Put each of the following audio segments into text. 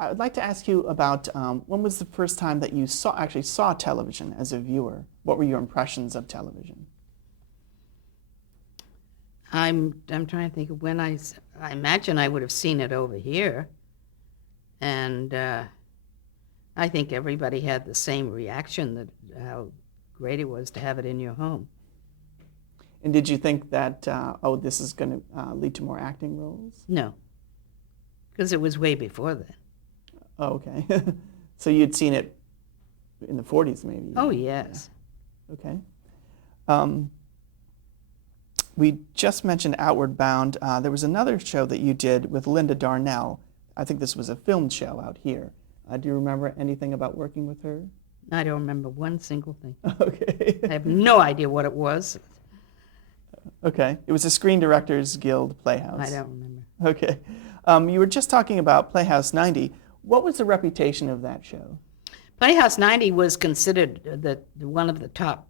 I would like to ask you about when was the first time that you actually saw television as a viewer? What were your impressions of television? I'm trying to think of when I imagine I would have seen it over here, and I think everybody had the same reaction, that how great it was to have it in your home. And did you think that, oh, this is going to lead to more acting roles? No, because it was way before then. Oh, okay. So you'd seen it in the 40s, maybe? Oh, yes. Yeah. Okay. We just mentioned Outward Bound. There was another show that you did with Linda Darnell. I think this was a filmed show out here. Do you remember anything about working with her? I don't remember one single thing. Okay. I have no idea what it was. Okay. It was a Screen Directors Guild Playhouse. I don't remember. Okay. You were just talking about Playhouse 90. What was the reputation of that show? Playhouse 90 was considered one of the top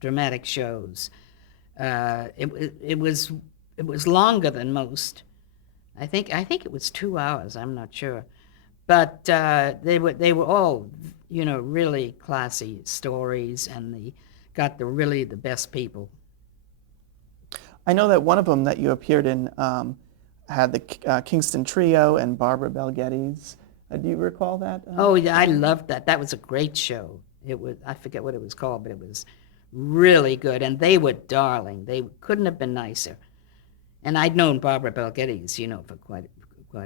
dramatic shows. It was longer than most. I think it was 2 hours. I'm not sure, but they were all really classy stories, and they got the best people. I know that one of them that you appeared in had the Kingston Trio and Barbara Bel Geddes. Do you recall that? Oh yeah, I loved that. That was a great show. I forget what it was called, but it was really good, and they were darling. They couldn't have been nicer. And I'd known Barbara Bel Geddes, for quite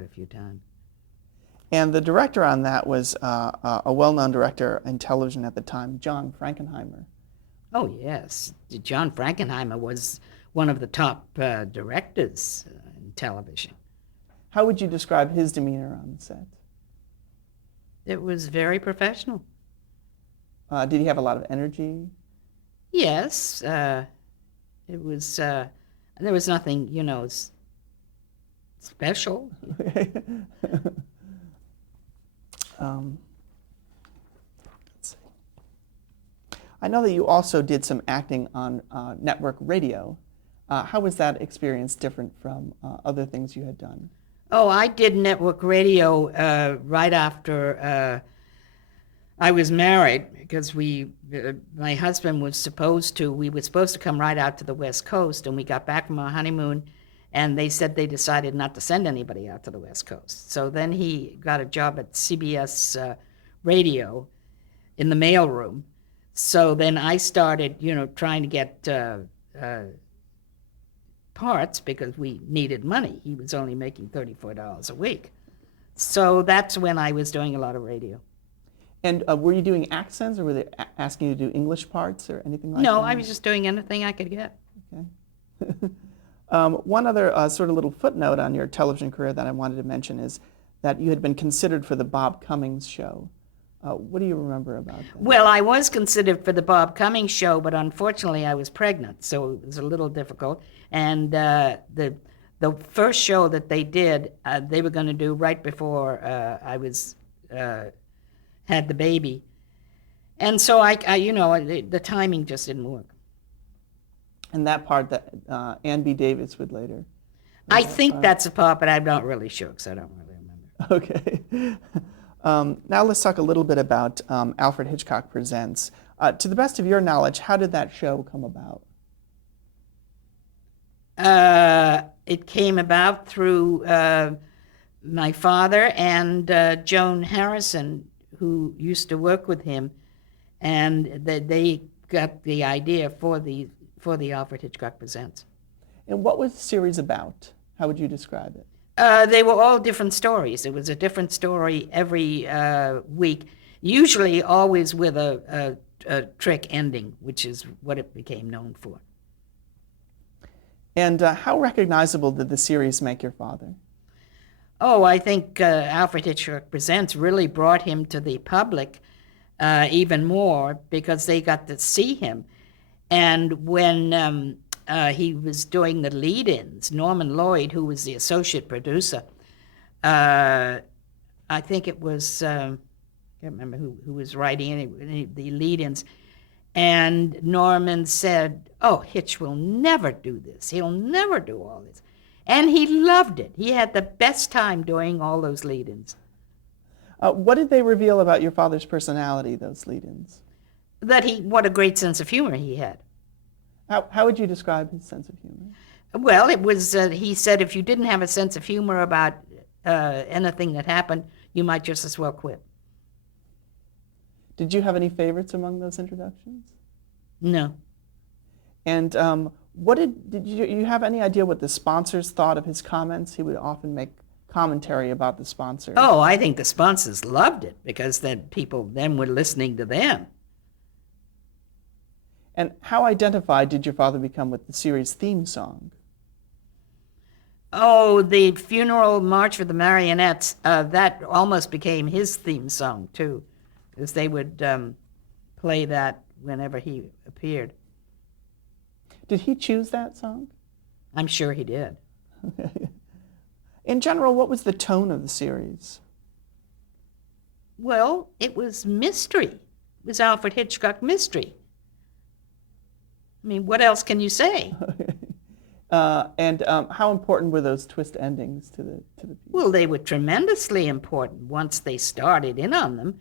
a few times. And the director on that was a well-known director in television at the time, John Frankenheimer. Oh yes, John Frankenheimer was one of the top directors in television. How would you describe his demeanor on the set? It was very professional. Did he have a lot of energy? Yes, it was. There was nothing, special. Let's see. I know that you also did some acting on network radio. How was that experience different from other things you had done? Oh, I did network radio right after I was married, because my husband was we were supposed to come right out to the West Coast, and we got back from our honeymoon, and they said they decided not to send anybody out to the West Coast. So then he got a job at CBS radio in the mailroom. So then I started, trying to get parts, because we needed money. He was only making $34 a week. So that's when I was doing a lot of radio. And were you doing accents, or were they asking you to do English parts or anything like that? No, I was just doing anything I could get. Okay. One other sort of little footnote on your television career that I wanted to mention is that you had been considered for the Bob Cummings show. What do you remember about that? Well, I was considered for the Bob Cummings show, but unfortunately I was pregnant, so it was a little difficult. And the first show that they did, they were going to do right before I was had the baby, and so I the timing just didn't work. And that part that Ann B. Davis would later. I think that's a part, but I'm not really sure, because I don't really remember. Okay. Now let's talk a little bit about Alfred Hitchcock Presents. To the best of your knowledge, how did that show come about? It came about through my father and Joan Harrison, who used to work with him, and they got the idea for the Alfred Hitchcock Presents. And what was the series about? How would you describe it? They were all different stories. It was a different story every week, usually always with a trick ending, which is what it became known for. And how recognizable did the series make your father? Oh, I think Alfred Hitchcock Presents really brought him to the public even more, because they got to see him. And when he was doing the lead-ins, Norman Lloyd, who was the associate producer, I think it was, I can't remember who was writing any the lead-ins, and Norman said, "Oh, Hitch will never do this. He'll never do all this." And he loved it. He had the best time doing all those lead-ins. What did they reveal about your father's personality, those lead-ins? What a great sense of humor he had. How would you describe his sense of humor? Well, it was, he said if you didn't have a sense of humor about anything that happened, you might just as well quit. Did you have any favorites among those introductions? No. And what did you have any idea what the sponsors thought of his comments? He would often make commentary about the sponsors. Oh, I think the sponsors loved it because then people then were listening to them. And how identified did your father become with the series theme song? Oh, the funeral march for the marionettes, that almost became his theme song, too, because they would play that whenever he appeared. Did he choose that song? I'm sure he did. In general, what was the tone of the series? Well, it was mystery. It was Alfred Hitchcock mystery. I mean, what else can you say? And how important were those twist endings to the piece? Well, they were tremendously important once they started in on them.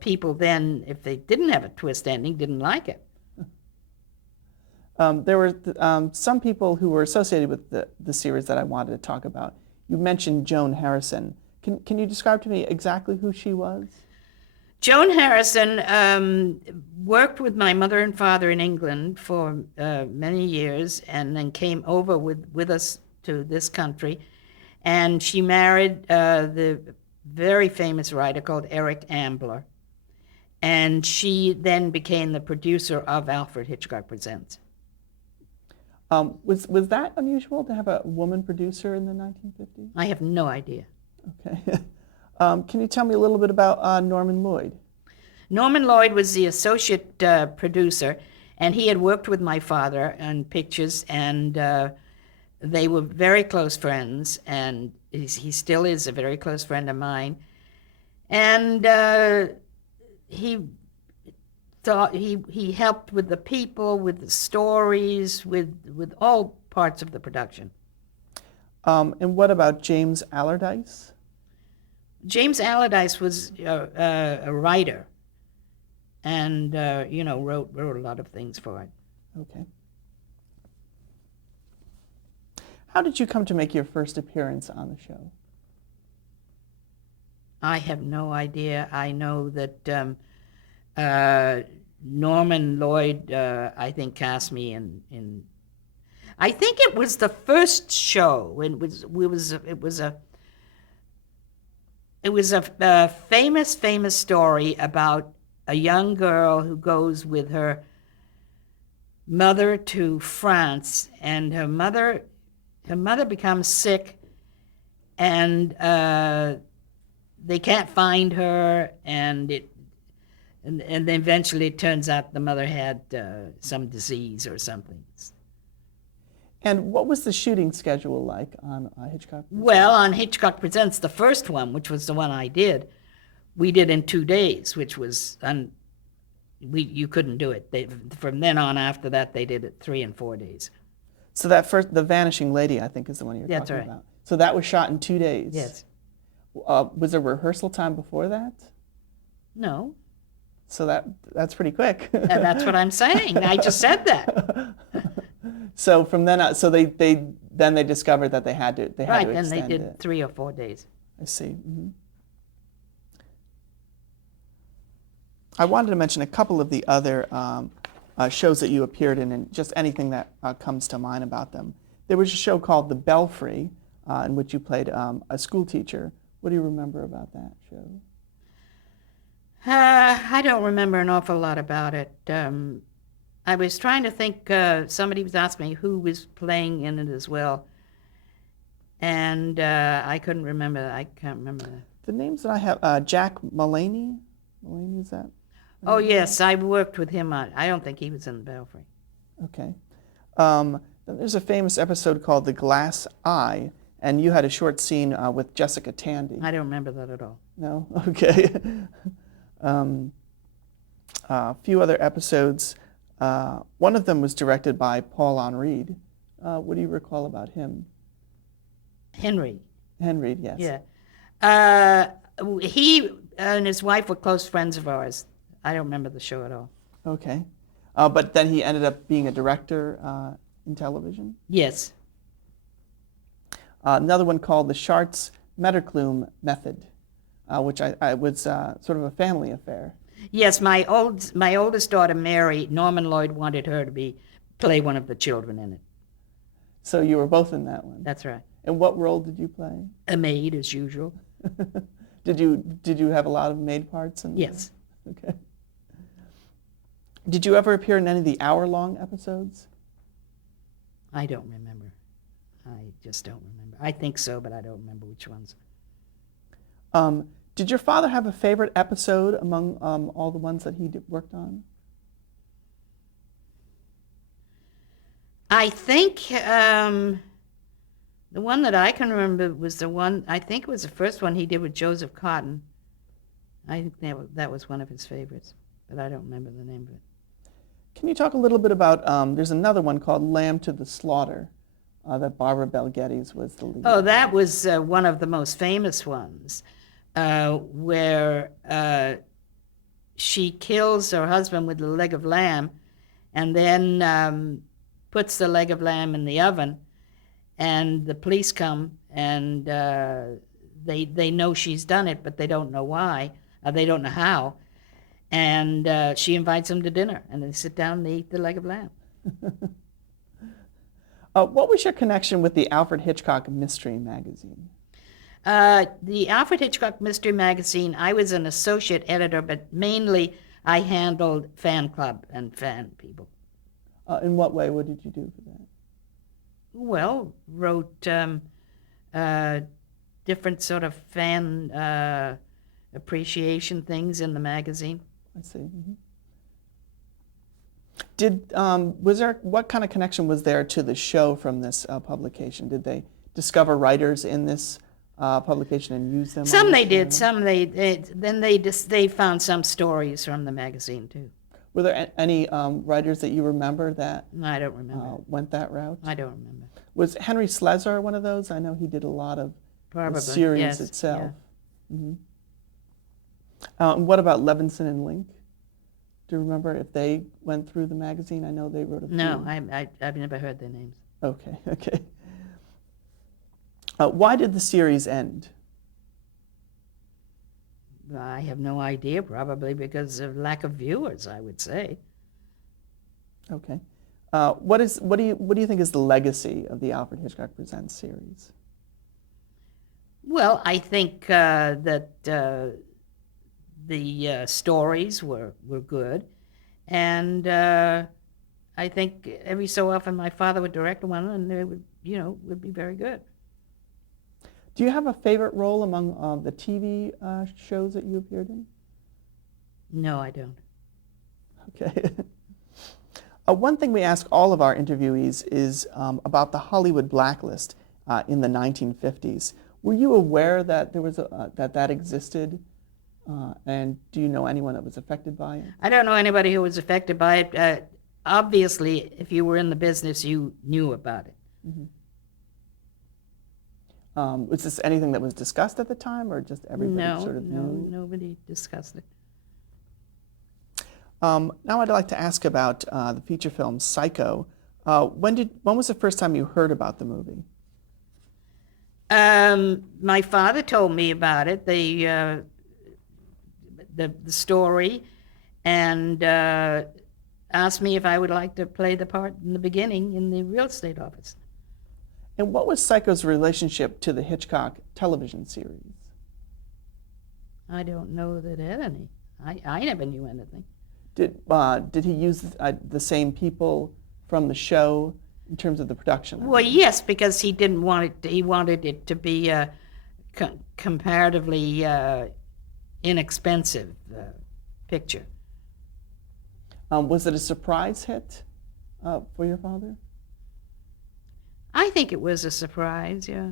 People then, if they didn't have a twist ending, didn't like it. There were some people who were associated with the series that I wanted to talk about. You mentioned Joan Harrison. Can you describe to me exactly who she was? Joan Harrison worked with my mother and father in England for many years and then came over with us to this country. And she married the very famous writer called Eric Ambler. And she then became the producer of Alfred Hitchcock Presents. Was that unusual to have a woman producer in the 1950s? I have no idea. Okay. Can you tell me a little bit about Norman Lloyd? Norman Lloyd was the associate producer, and he had worked with my father on pictures, and they were very close friends, and he still is a very close friend of mine. And he helped with the people, with the stories, with all parts of the production. And what about James Allardyce? James Allardyce was a writer, and wrote a lot of things for it. Okay. How did you come to make your first appearance on the show? I have no idea. I know that Norman Lloyd, I think, cast me in. I think it was the first show. It was a famous story about a young girl who goes with her mother to France, and her mother becomes sick, and they can't find her, and then eventually it turns out the mother had some disease or something. And what was the shooting schedule like on Hitchcock Presents? Well, on Hitchcock Presents, the first one, which was the one I did, we did in 2 days, which was you couldn't do it. From then on, after that, they did it 3 and 4 days. So that first, The Vanishing Lady, I think, is the one you're That's talking right. about. So that was shot in 2 days. Yes. Was there rehearsal time before that? No. So that's pretty quick. That's what I'm saying. I just said that. So from then on, so they discovered that they had to extend Right, then they did it. 3 or 4 days. I see. Mm-hmm. I wanted to mention a couple of the other shows that you appeared in, and just anything that comes to mind about them. There was a show called The Belfry, in which you played a school teacher. What do you remember about that show? I don't remember an awful lot about it. I was trying to think, somebody was asking me who was playing in it as well, and I couldn't remember. I can't remember. The names that I have, Jack Mulaney? Mulaney, is that? Oh, yes, I worked with him on, I don't think he was in the Belfry. Okay. Then there's a famous episode called The Glass Eye, and you had a short scene with Jessica Tandy. I don't remember that at all. No? Okay. A few other episodes. One of them was directed by Paul Henreid. What do you recall about him? Henry. Henreid, yes. Yeah. He and his wife were close friends of ours. I don't remember the show at all. Okay. But then he ended up being a director in television. Yes. Another one called the Schartz Metterklume Method, which I was sort of a family affair. Yes, my oldest daughter, Mary, Norman Lloyd wanted her to play one of the children in it. So you were both in that one. That's right. And what role did you play? A maid, as usual. Did you have a lot of maid parts? Yes. Okay. Did you ever appear in any of the hour-long episodes? I don't remember. I just don't remember. I think so, but I don't remember which ones. Did your father have a favorite episode among all the ones that he worked on? I think the one that I can remember was the one, I think it was the first one he did with Joseph Cotton. I think that was one of his favorites, but I don't remember the name of it. Can you talk a little bit about, there's another one called Lamb to the Slaughter that Barbara Bel Geddes was the lead. Oh, that was one of the most famous ones, where she kills her husband with the leg of lamb and then puts the leg of lamb in the oven, and the police come and they know she's done it, but they don't know why, they don't know how. And she invites them to dinner, and they sit down and they eat the leg of lamb. What was your connection with the Alfred Hitchcock Mystery Magazine? The Alfred Hitchcock Mystery Magazine, I was an associate editor, but mainly I handled fan club and fan people. In what way? What did you do for that? Well, wrote different sort of fan appreciation things in the magazine. I see. Mm-hmm. What kind of connection was there to the show from this publication? Did they discover writers in this publication and use them? Some they did. Some they found some stories from the magazine too. Were there any writers that you remember that I don't remember. Went that route? I don't remember. Was Henry Slezar one of those? I know he did a lot of Probably. the series Yes, itself. yeah. Mm-hmm. And what about Levinson and Link? Do you remember if they went through the magazine? I know they wrote a few. No, I've never heard their names. Okay, okay. Why did the series end? I have no idea, probably because of lack of viewers, I would say. Okay. What do you think is the legacy of the Alfred Hitchcock Presents series? Well, I think that the stories were good, and I think every so often my father would direct one, and they would be very good. Do you have a favorite role among the TV shows that you appeared in? No, I don't. Okay. One thing we ask all of our interviewees is about the Hollywood blacklist in the 1950s. Were you aware that there was that existed? And do you know anyone that was affected by it? I don't know anybody who was affected by it. Obviously, if you were in the business, you knew about it. Mm-hmm. Was this anything that was discussed at the time, or just everybody sort of knew? No, nobody discussed it. Now I'd like to ask about the feature film Psycho. When was the first time you heard about the movie? My father told me about it, the story, and asked me if I would like to play the part in the beginning in the real estate office. And what was Psycho's relationship to the Hitchcock television series? I don't know that it had any. I never knew anything. Did he use the same people from the show in terms of the production? Well, yes, because he didn't want it. He wanted it to be a comparatively inexpensive picture. Was it a surprise hit for your father? I think it was a surprise. Yeah.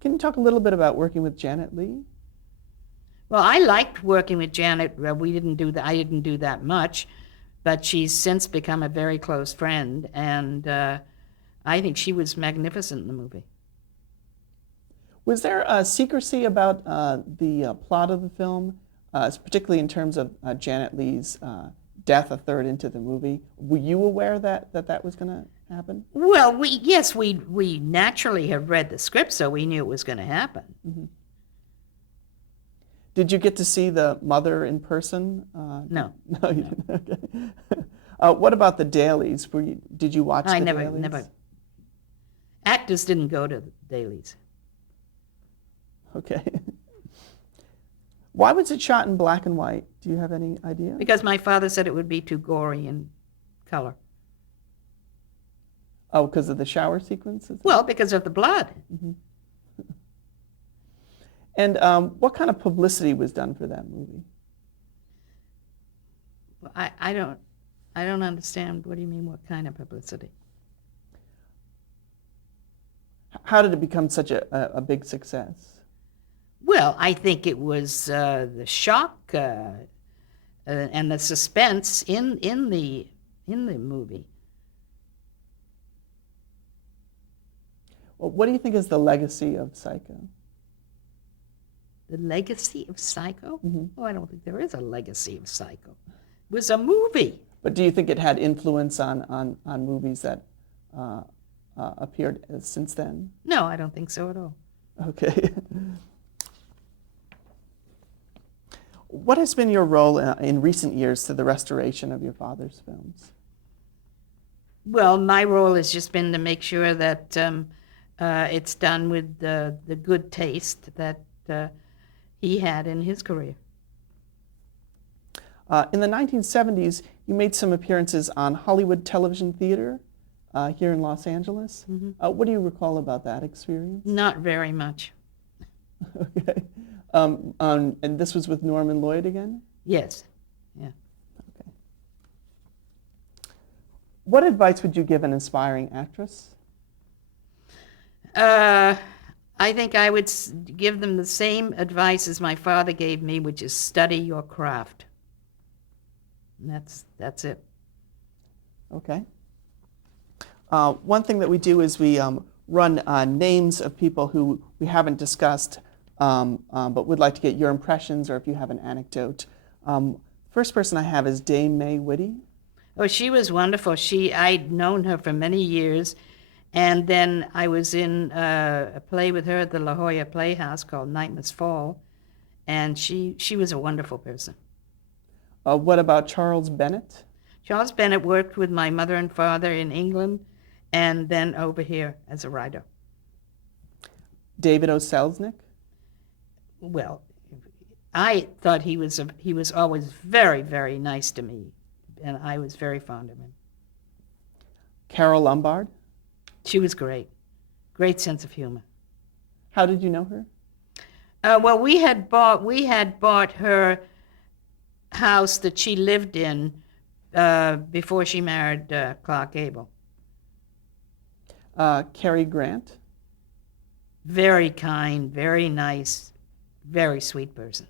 Can you talk a little bit about working with Janet Leigh? Well, I liked working with Janet. We didn't do that. I didn't do that much, but she's since become a very close friend, and I think she was magnificent in the movie. Was there a secrecy about the plot of the film, particularly in terms of Janet Leigh's death a third into the movie? Were you aware that was going to happen? Well, we naturally have read the script, so we knew it was going to happen. Mm-hmm. Did you get to see the mother in person? No. No, you didn't. Okay. What about the dailies? Did you watch the dailies? Never. Actors didn't go to the dailies. Okay. Why was it shot in black and white? Do you have any idea? Because my father said it would be too gory in color. Oh, because of the shower sequences? Well, because of the blood. Mm-hmm. And what kind of publicity was done for that movie? I don't understand. What do you mean, what kind of publicity? How did it become such a big success? Well, I think it was the shock and the suspense in the movie. Well, what do you think is the legacy of Psycho? The legacy of Psycho? Mm-hmm. Oh, I don't think there is a legacy of Psycho. It was a movie. But do you think it had influence on movies that appeared since then? No, I don't think so at all. Okay. What has been your role in recent years to the restoration of your father's films? Well, my role has just been to make sure that it's done with the good taste that he had in his career. In the 1970s, you made some appearances on Hollywood Television Theater here in Los Angeles. Mm-hmm. What do you recall about that experience? Not very much. Okay. And this was with Norman Lloyd again? Yes. Yeah. Okay. What advice would you give an aspiring actress? I think I would give them the same advice as my father gave me, which is study your craft. And that's it. Okay. One thing that we do is we run names of people who we haven't discussed, but would like to get your impressions or if you have an anecdote. First person I have is Dame May Whitty. Oh, she was wonderful. I'd known her for many years, and then I was in a play with her at the La Jolla Playhouse called Night Must Fall, and she was a wonderful person. What about Charles Bennett? Charles Bennett worked with my mother and father in England, and then over here as a writer. David O. Selznick? Well, I thought he was always very, very nice to me, and I was very fond of him. Carol Lombard? She was great. Great sense of humor. How did you know her? Well, we had bought her house that she lived in before she married Clark Gable. Cary Grant? Very kind, very nice, very sweet person.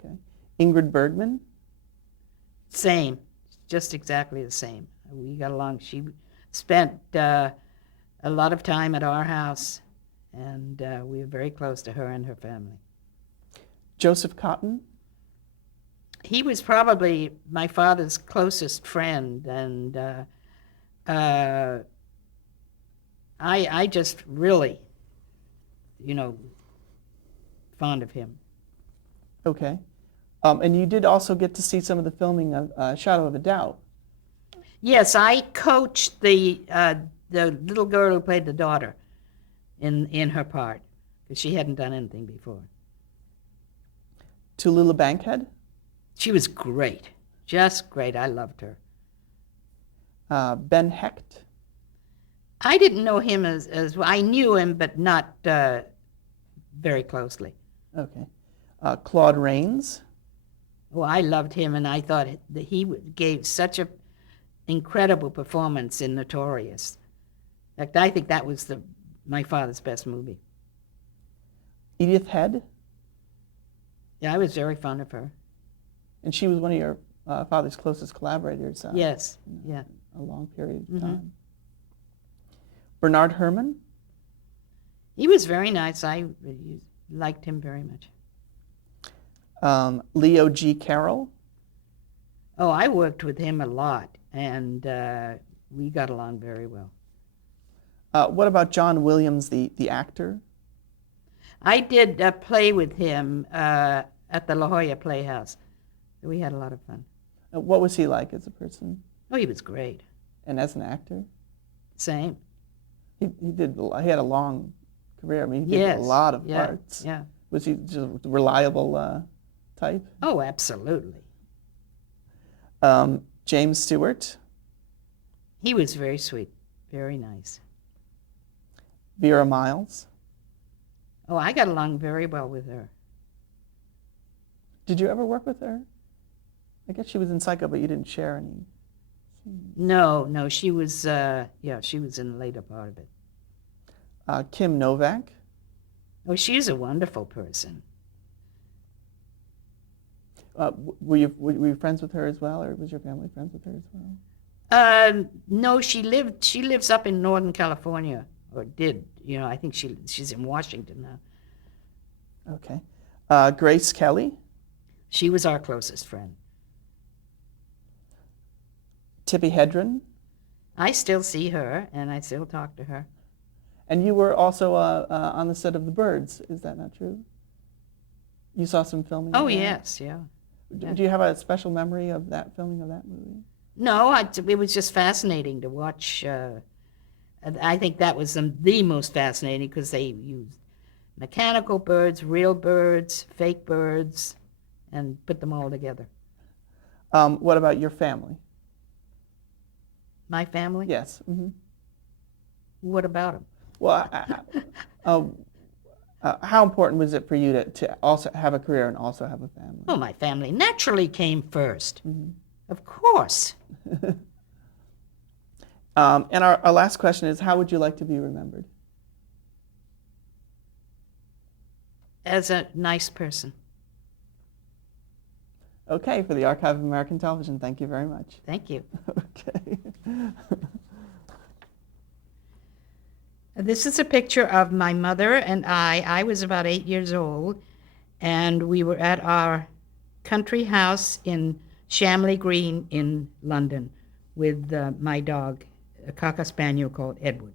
Okay. Ingrid Bergman? Same, just exactly the same. We got along. She spent a lot of time at our house, and we were very close to her and her family. Joseph Cotten? He was probably my father's closest friend, and I just really, fond of him. Okay. And you did also get to see some of the filming of Shadow of a Doubt. Yes, I coached the little girl who played the daughter in her part, because she hadn't done anything before. Tallulah Bankhead? She was great, just great. I loved her. Ben Hecht? I didn't know him as well. I knew him, but not very closely. Okay. Claude Rains? Oh, I loved him, and I thought that he gave such an incredible performance in Notorious. In fact, I think that was my father's best movie. Edith Head? Yeah, I was very fond of her. And she was one of your father's closest collaborators. Yes, yeah. A long period of time. Bernard Herrmann? He was very nice. I liked him very much. Leo G. Carroll. Oh, I worked with him a lot, and we got along very well. What about John Williams, the actor? I did play with him at the La Jolla Playhouse. We had a lot of fun. What was he like as a person Oh, he was great. and as an actor? Same. He had a long career. I mean, he did Yes. a lot of Yeah. parts. Yeah. Was he just a reliable type? Oh, absolutely. James Stewart, He was very sweet, very nice. Vera Miles. Oh, I got along very well with her. Did you ever work with her? I guess she was in Psycho, but you didn't share any. No, she was, she was in the later part of it. Kim Novak. Oh, she's a wonderful person. Were you friends with her as well, or was your family friends with her as well? No, she lives up in Northern California, or did. I think she's in Washington now. Okay. Grace Kelly. She was our closest friend. Tippi Hedren. I still see her, and I still talk to her. And you were also on the set of The Birds. Is that not true? You saw some filming Oh, of that? yes, yeah. Do you have a special memory of that filming of that movie? No, it was just fascinating to watch. I think that was the most fascinating because they used mechanical birds, real birds, fake birds, and put them all together. What about your family? My family? Yes. Mm-hmm. What about them? Well, how important was it for you to also have a career and also have a family? Oh, my family naturally came first. Mm-hmm. Of course. And our last question is, how would you like to be remembered? As a nice person. Okay, for the Archive of American Television, thank you very much. Thank you. Okay. This is a picture of my mother and I. I was about 8 years old, and we were at our country house in Shamley Green in London with my dog, a Cocker Spaniel called Edward.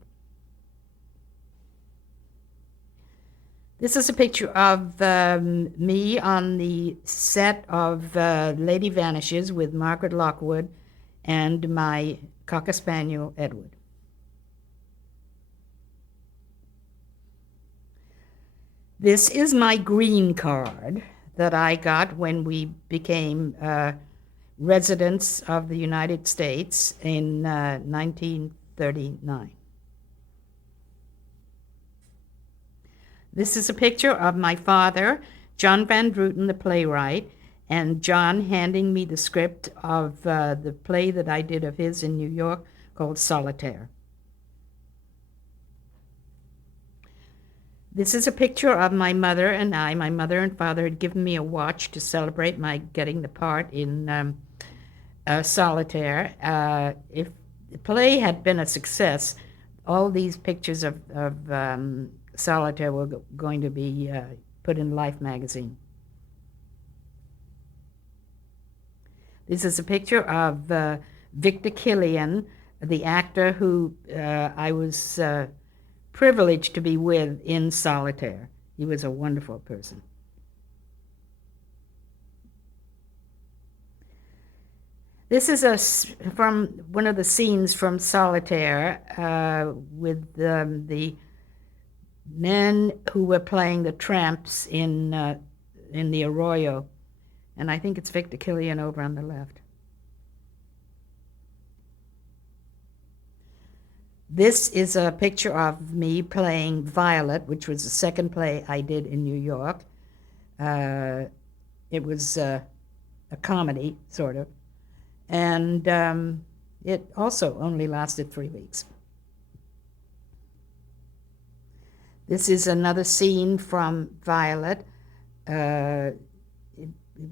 This is a picture of me on the set of Lady Vanishes with Margaret Lockwood and my Cocker Spaniel, Edward. This is my green card that I got when we became residents of the United States in 1939. This is a picture of my father, John Van Druten, the playwright, and John handing me the script of the play that I did of his in New York called Solitaire. This is a picture of my mother and I. My mother and father had given me a watch to celebrate my getting the part in Solitaire. If the play had been a success, all these pictures of Solitaire were going to be put in Life magazine. This is a picture of Victor Killian, the actor who I was privileged to be with in Solitaire. He was a wonderful person. This is from one of the scenes from Solitaire with the men who were playing the tramps in the Arroyo, and I think it's Victor Killian over on the left. This is a picture of me playing Violet, which was the second play I did in New York. It was a comedy, sort of, and it also only lasted 3 weeks. This is another scene from Violet. It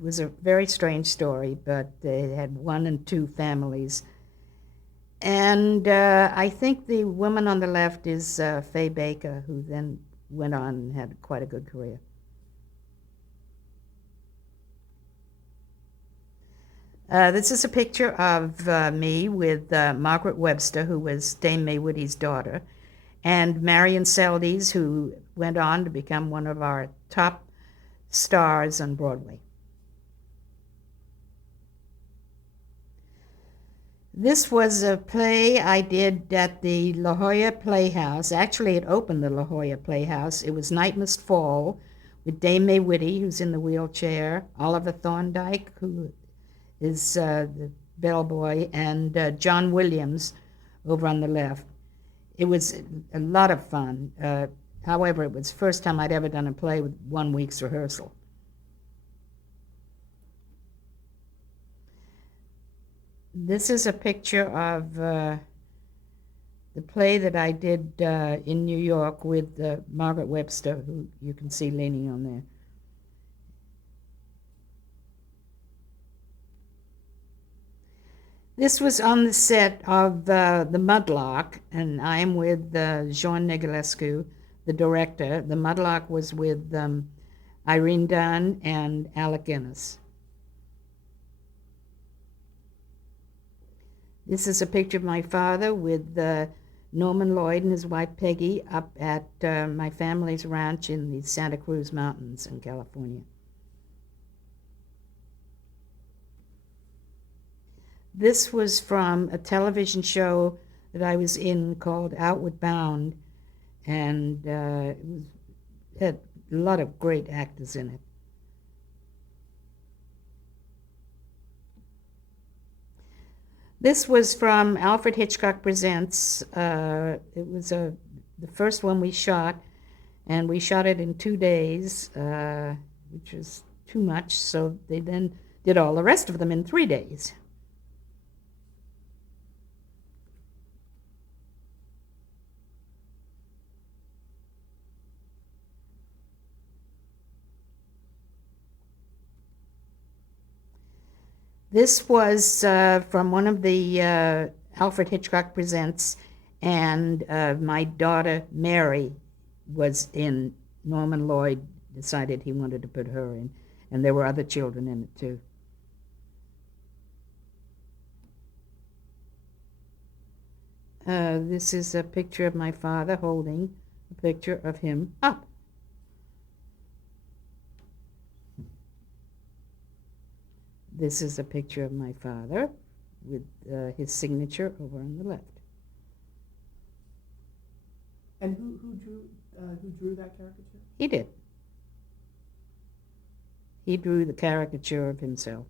was a very strange story, but they had 1 and 2 families. And I think the woman on the left is Faye Baker, who then went on and had quite a good career. This is a picture of me with Margaret Webster, who was Dame May Whitty's daughter, and Marion Seldes, who went on to become one of our top stars on Broadway. This was a play I did at the La Jolla Playhouse. Actually, it opened the La Jolla Playhouse. It was Night Must Fall with Dame May Whitty, who's in the wheelchair, Oliver Thorndike, who is the bellboy, and John Williams over on the left. It was a lot of fun. However, it was the first time I'd ever done a play with 1 week's rehearsal. This is a picture of the play that I did in New York with Margaret Webster, who you can see leaning on there. This was on the set of The Mudlark, and I'm with Jean Negulescu, the director. The Mudlark was with Irene Dunn and Alec Guinness. This is a picture of my father with Norman Lloyd and his wife Peggy up at my family's ranch in the Santa Cruz Mountains in California. This was from a television show that I was in called Outward Bound, and it had a lot of great actors in it. This was from Alfred Hitchcock Presents. It was the first one we shot, and we shot it in 2 days, which was too much, so they then did all the rest of them in 3 days. This was from one of the Alfred Hitchcock Presents, and my daughter Mary was in. Norman Lloyd decided he wanted to put her in, and there were other children in it too. This is a picture of my father holding a picture of him up. This is a picture of my father with his signature over on the left. And who drew that caricature? He did. He drew the caricature of himself.